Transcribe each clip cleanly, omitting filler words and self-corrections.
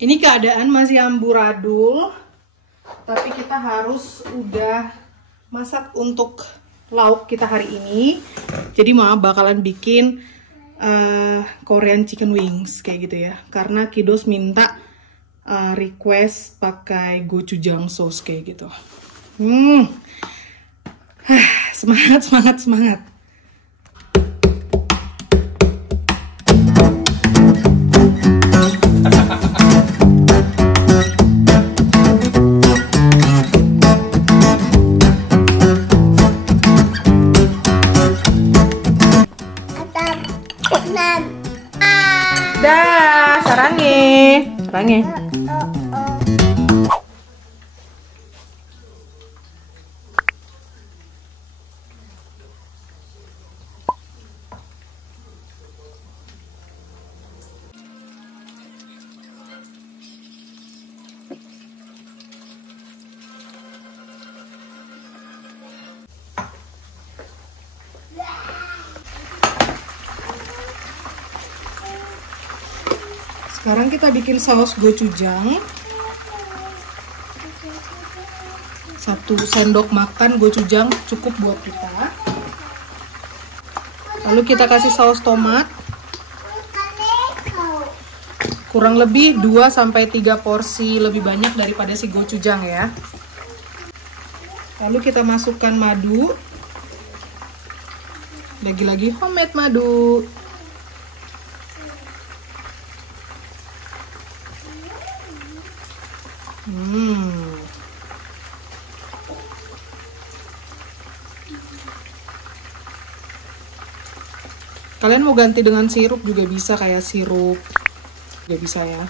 Ini keadaan masih amburadul, tapi kita harus udah masak untuk lauk kita hari ini. Jadi Mama bakalan bikin Korean chicken wings kayak gitu ya. Karena Kiddos minta request pakai gochujang sauce kayak gitu. Semangat, semangat, semangat. Dah, sarangi. Sekarang kita bikin saus gochujang. 1 sendok makan gochujang cukup buat kita. Lalu kita kasih saus tomat. Kurang lebih 2-3 porsi lebih banyak daripada si gochujang ya. Lalu kita masukkan madu. Lagi-lagi homemade madu. Kalian mau ganti dengan sirup juga bisa, kayak sirup juga bisa ya.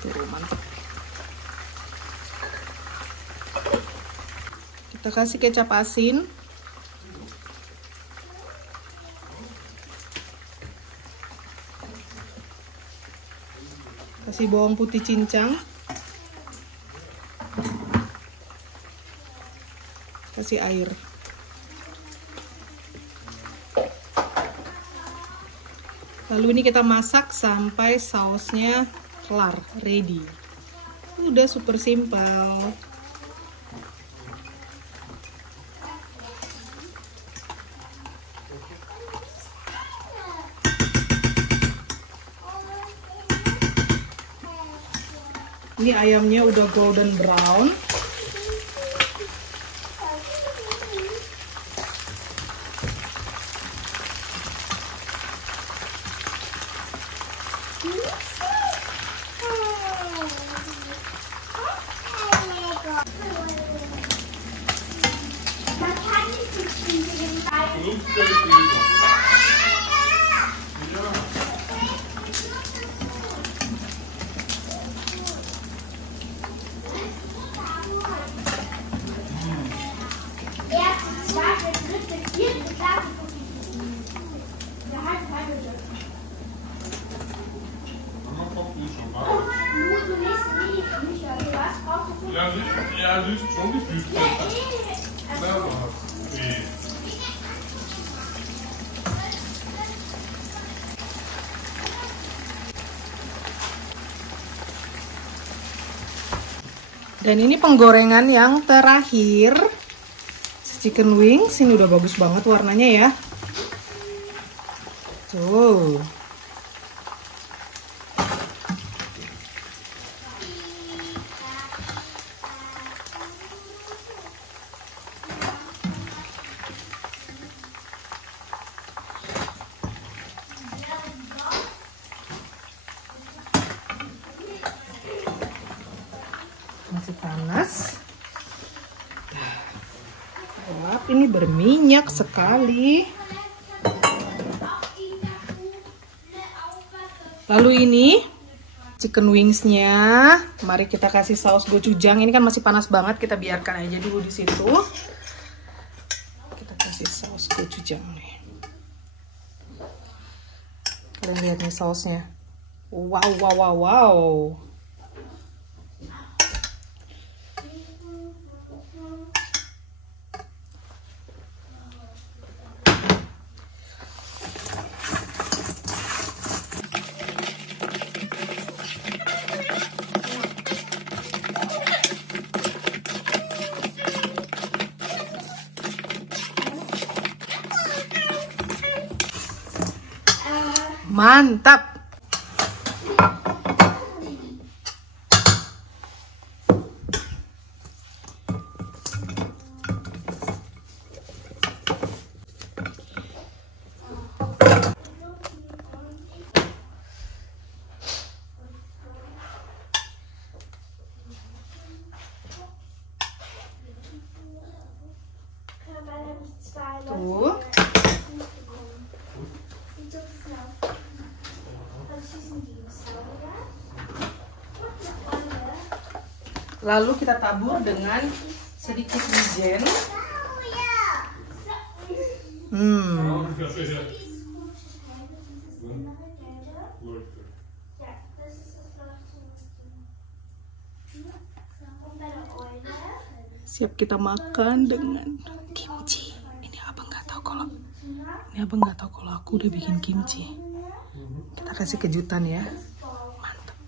Tuh, mantep. Kita kasih kecap asin. Kasih bawang putih cincang. Kasih air. Lalu ini kita masak sampai sausnya kelar, ready. Udah super simpel. Ini ayamnya udah golden brown. Ja, die ist schon gefühlt. Dan ini penggorengan yang terakhir. Chicken wings ini udah bagus banget warnanya ya. Tuh. Masih panas. Wah, ini berminyak sekali. Lalu ini chicken wingsnya. Mari kita kasih saus gochujang. Ini kan masih panas banget, kita biarkan aja dulu di situ. Kita kasih saus gochujang nih. Kalian lihat nih sausnya. Wow, wow, wow, wow. Mantap. Tuh. Lalu kita tabur dengan sedikit wijen. Siap kita makan dengan kimchi. Ini abang nggak tahu kalau aku udah bikin kimchi. Kita kasih kejutan ya. Mantap.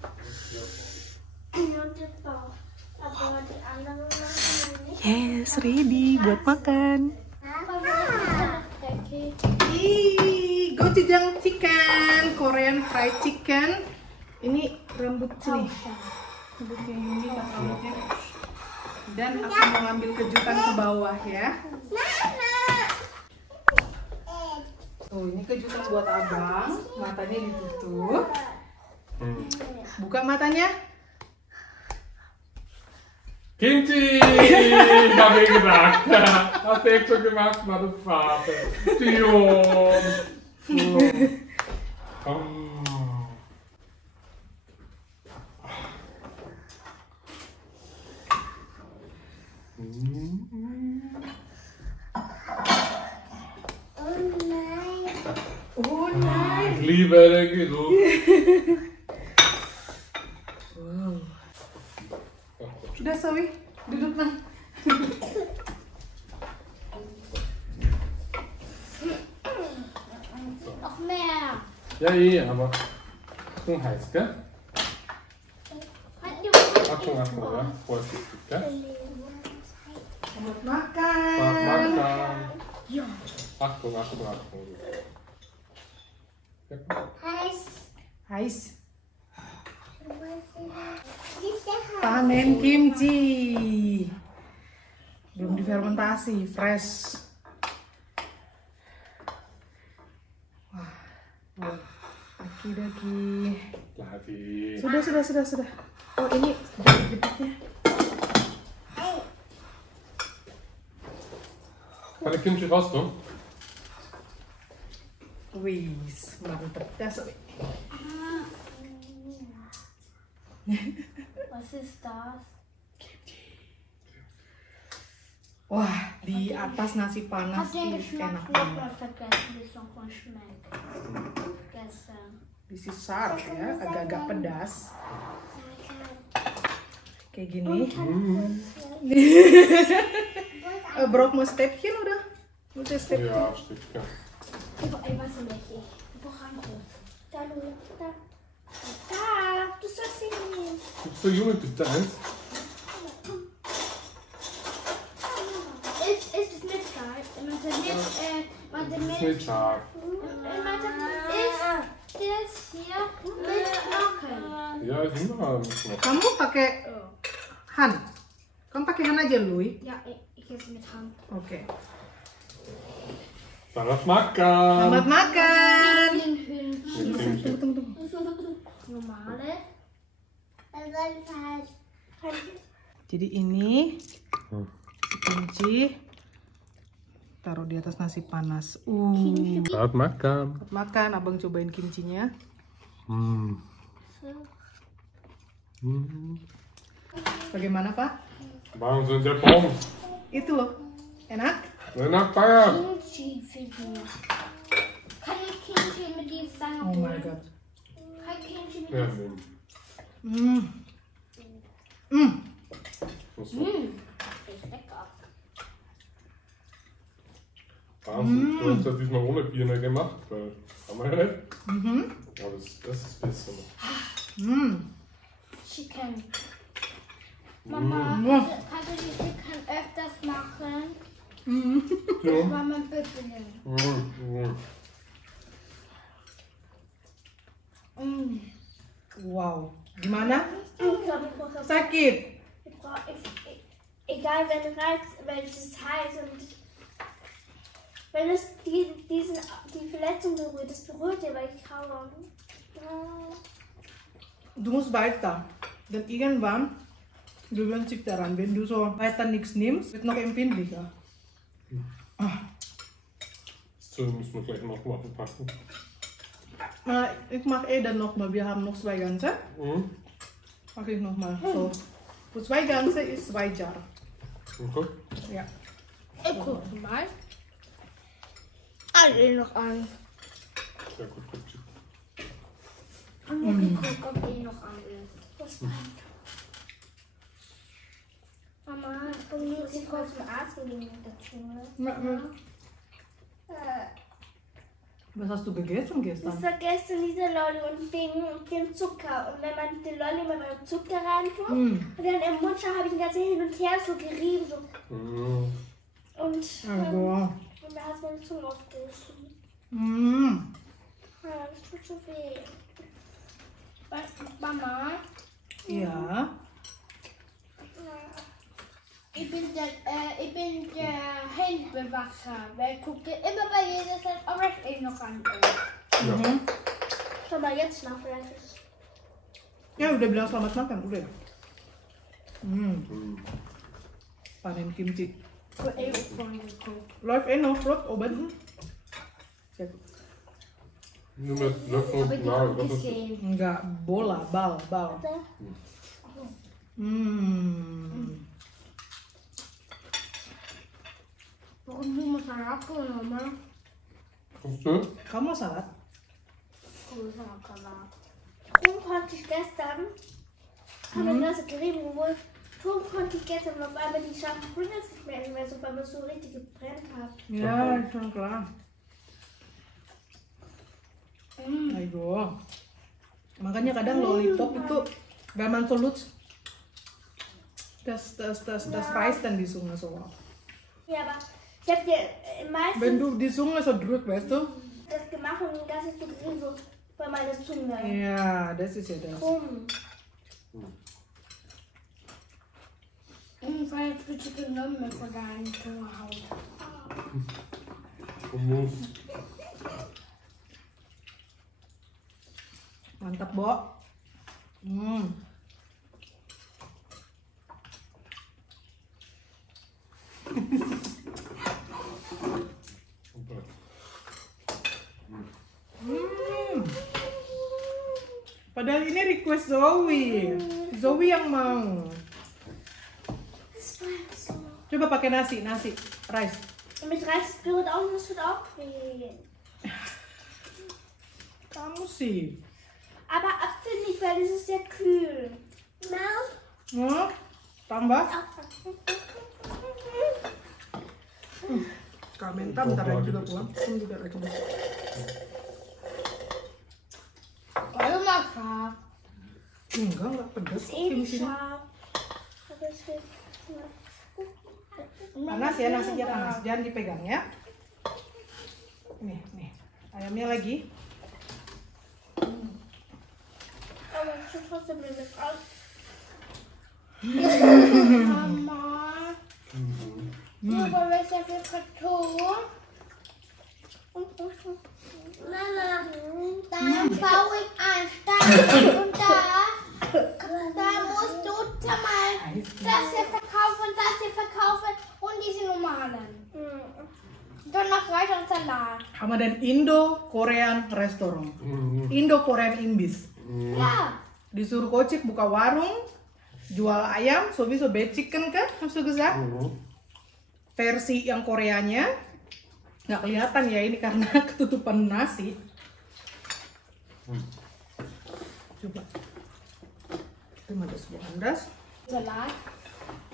Yes, ready buat makan. Gochujang chicken, Korean fried chicken. Ini rambut sini. Rambutnya ini rambutnya. Dan aku mau ngambil kejutan ke bawah ya. Tuh, ini kejutan buat abang. Matanya ditutup. Buka matanya. Kimchi! Hab ich gedacht. Hast du echt schon gemacht, meine Vater. Dion! Oh nein. Ich liebe den Geruch. Wow. Udah Sawi, duduk Nang. Noch mehr. Ja, aber Achtung heiß, gell? Achtung, ja. Vorsichtig, gell? Selamat makan. Selamat makan. Achtung. Heiß. Panen kimchi. Belum difermentasi, fresh. Wah, daki. Lagi. Sudah. Oh, ini jepitnya. Kann ich Kimchi raus tun? Wih, mantap dah Sawi. Was ist das? Wah, di atas nasi panas Hab den ini Geschmack enak noch banget. mal vergessen, wie es davon schmeckt. Gestern. This is sour ya, agak-agak pedas. Kayak gini. Brok mau stepchen udah? Udah stepchen. Ja, stimmt, ja. Was soll ich? Da, du sollst sie nehmen. Gibt's für Junge bitte eins? Ist es mit Salz? Das ist nicht scharf. Ist das hier mit Knochen? Ja, ist immer noch. Kamu pakai Han? Kamu pakai Han aja, Lui? Ja, ich esse mit Hand. Oke. Selamat makan. Selamat makan. Den Hühnchen. Tunggu. Normale. Jadi ini kimchi taruh di atas nasi panas. Selamat makan. Makan, abang cobain kimchinya. Bagaimana Pak? Warum sind der Baum? Itu loh, enak. Enak banget. Kimchi-Figur. Kann ich Kimchi mit dieser Stange Oh my holen? god. Kann ich Kimchi mit Ja, dieser nehmen. So. Ist lecker. Wahnsinn. Du hast das diesmal ohne Birne gemacht, weil haben wir ja nicht. Aber das ist besser. Chicken. Mama, kannst du die Chicken öfters machen? Ja. Mama, bitte. Wow. Gimana? Ich glaube, ich brauche Sakit? egal wenn es ist heiß und wenn es die Verletzung berührt, das berührt dir, weil ich kaue. Du musst weiter. Denn irgendwann gewöhnt sich daran. Wenn du so weiter nichts nimmst, wird noch empfindlicher. So müssen wir gleich noch mal packen. Ich mache dann nochmal. Wir haben noch 2 ganze. Mache ich nochmal. So. Für 2 ganze ist 2 Jar. Okay. Ja. Ich gucke mal. Alle noch an. Sehr gut, gut. Und ich gucke, ob noch an ist. Was meint? Mama, muss ich heute zum Arzt gehen dazu, ne? Was hast du gegessen Ich gestern? vergesse diese Lolli und den Zucker. Und wenn man den Lolli mit meinem Zucker reintut, und dann im Mund habe ich ihn ganz hin und her so gerieben. So. Und da hat meine Zunge aufgerissen. Ja, das tut so weh. Mama, Ja. ich bin der Handbewacher. Weil ich gucke immer bei jeder Zeit, ob das noch an ist. Schau mal, jetzt schlafen ich. Ya udah bilang selamat makan, udah. Panen kimchi. Läuft noch, läuft oben. Sehr gut. Nur mit Löffel und Gabel. Das ist Enggak, bola, bal. Warum du musst dann abholen, Mama? Kommst du? Kamu mau salad? Tom konnte ich gestern, haben wir das gerieben geholt. Tom konnte ich gestern auf einmal die scharfen Pringles nicht mehr essen, weil es auf einmal so richtig gebrennt hat. Ya, schon klar. Ayo. Makanya kadang lollipop itu, wenn man so lutscht, das reißt dann die Zunge so auf. Ja, aber ich habe dir Wenn meistens du die Zunge so drückst, weißt du? das gemacht und die ganze Zeit so gerieben, so bei meiner Zunge. Ja, das ist ja das. Tom. Ich war jetzt richtig genommen von deiner Zungehaut. Hummus. Mantap, Bo. Padahal ini request Zoe. Zoe yang mau. Das war so. Coba pakai nasi, rice. Und mit Reis berührt auch, das tut auch weh. Kamu sih. Aber Apfel nicht, weil es ist sehr kühl. Oh, tambah. Kak Menta bentar lagi juga pulang. Kamu juga lagi. Warte mal, scharf. Enggak pedas. Ist eh nicht scharf. Aber es wird... Panas ya, nasinya panas. Jangan dipegang ya. Nih. Ayamnya lagi. Aber es tut trotzdem nicht aus. Mama. Nur weil wir sehr viel Karton. Mama, dann baue ich einen Stein und da musst du mal das hier verkaufen und diese normalen. Danach reicht ein Salat. Ramadan Indo-Korean Restaurant. Indo-Korean Imbis. Ja. Disuruh Kocik buka warung, jual ayam, sowieso bad chicken kan, hast du gesagt? Versi yang Koreanya. Nggak kelihatan ya ini karena ketutupan nasi. Coba. Itu ada sebuah andas. Salat.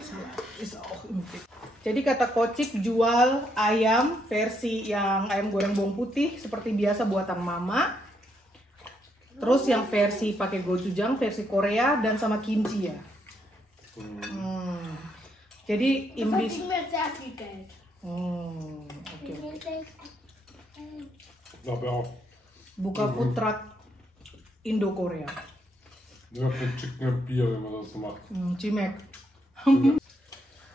Salat is auch impik. Jadi kata Kocik jual ayam versi yang ayam goreng bawang putih seperti biasa buatan mama. Terus yang versi pakai gochujang versi Korea dan sama kimchi ya. Jadi imbis. Sehr viel Geld. Oke. Aber auch. Buka food truck Indo-Korea. Ja, für Chicken and Beer, wenn man das so macht. Cimek.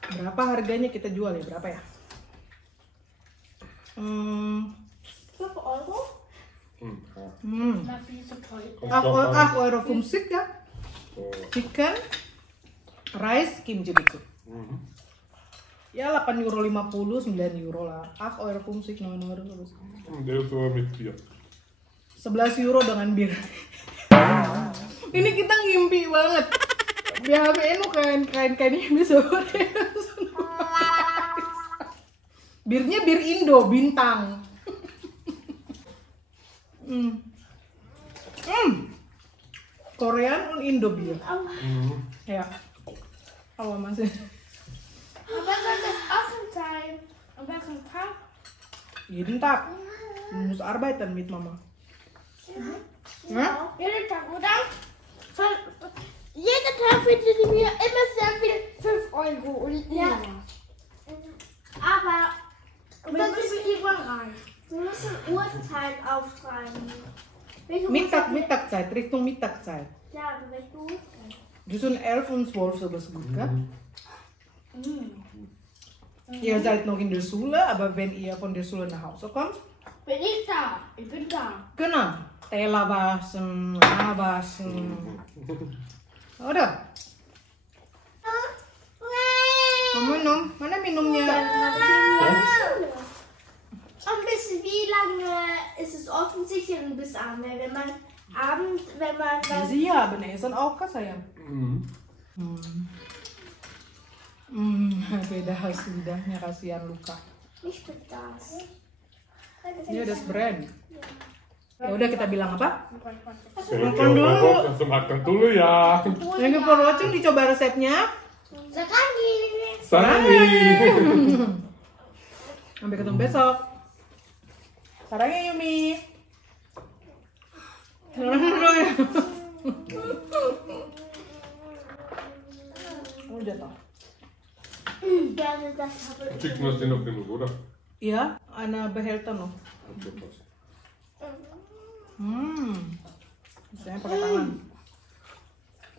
Berapa harganya kita jual ya? Berapa ya? 5 Euro? Ja. Na, viel zu teuer. 8,50 ya. So. Chicken, rice, kimchi jjigae. Ya 8,50 €, 9 € lah. 8,50 €, 9 €. Und der ist aber mit Bier. 11 € dengan bir. Ini kita ngimpi banget. Biar enu kain-kainnya bisa. Birnya bir Indo, bintang. Korean und Indo bir. Ja. Aber masih. Aber soll das offen sein? An welchem Tag? Jeden Tag. Du musst arbeiten mit Mama. Ja? Jeden Tag, oder? Jeden Tag findet ihr mir immer sehr viel 5 Euro und ja. Aber wir müssen überall. Wir müssen Uhrzeit aufschreiben. Mittagzeit, Richtung Mittagzeit. Ja, aber welche Uhrzeit? Zwischen 11 und 12 sowas gut, gell? Ihr seid noch in der Schule, aber wenn ihr von der Schule nach Hause kommt, Bin ich da? Ich bin da. genau, Teller waschen, waschen. Oder? Mau minum? Mana minumnya? Und bis wie lange ist es offensichtlich bis Abend? Wenn man Abend, wenn man Ja, Sie haben Essen auch, kan sayang? Beda lidahnya, kasihan Luka. nicht mit das. Ini ada brand. Ya udah kita bilang apa? Thank you for makan dulu ya. Thank you for watching, dicoba resepnya. Saranggi. Sarangi. Sampai ketemu besok. Sarangnya Yumi. Oh, jatuh. Gerne das habe ich. Chicken hast du noch genug, oder? Iya, ana Behälter noch. Okay, passt. Saya pakai tangan.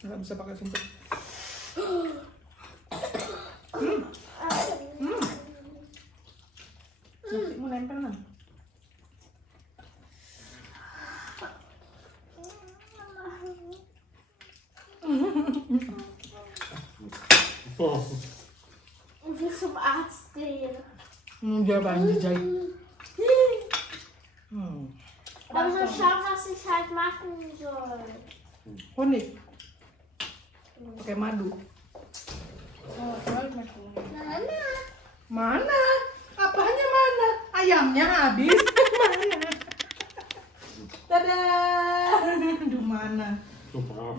Nggak bisa pakai sumpit. Nasimu nempel kan? Oh. Und wir zum Arzt gehen. Jawaban dijahit. Aber so schauen, was ich halt machen soll. Unik. Pakai madu. Mana? Apanya mana? Ayamnya habis. Mana? Dadah. Aduh, mana? Super.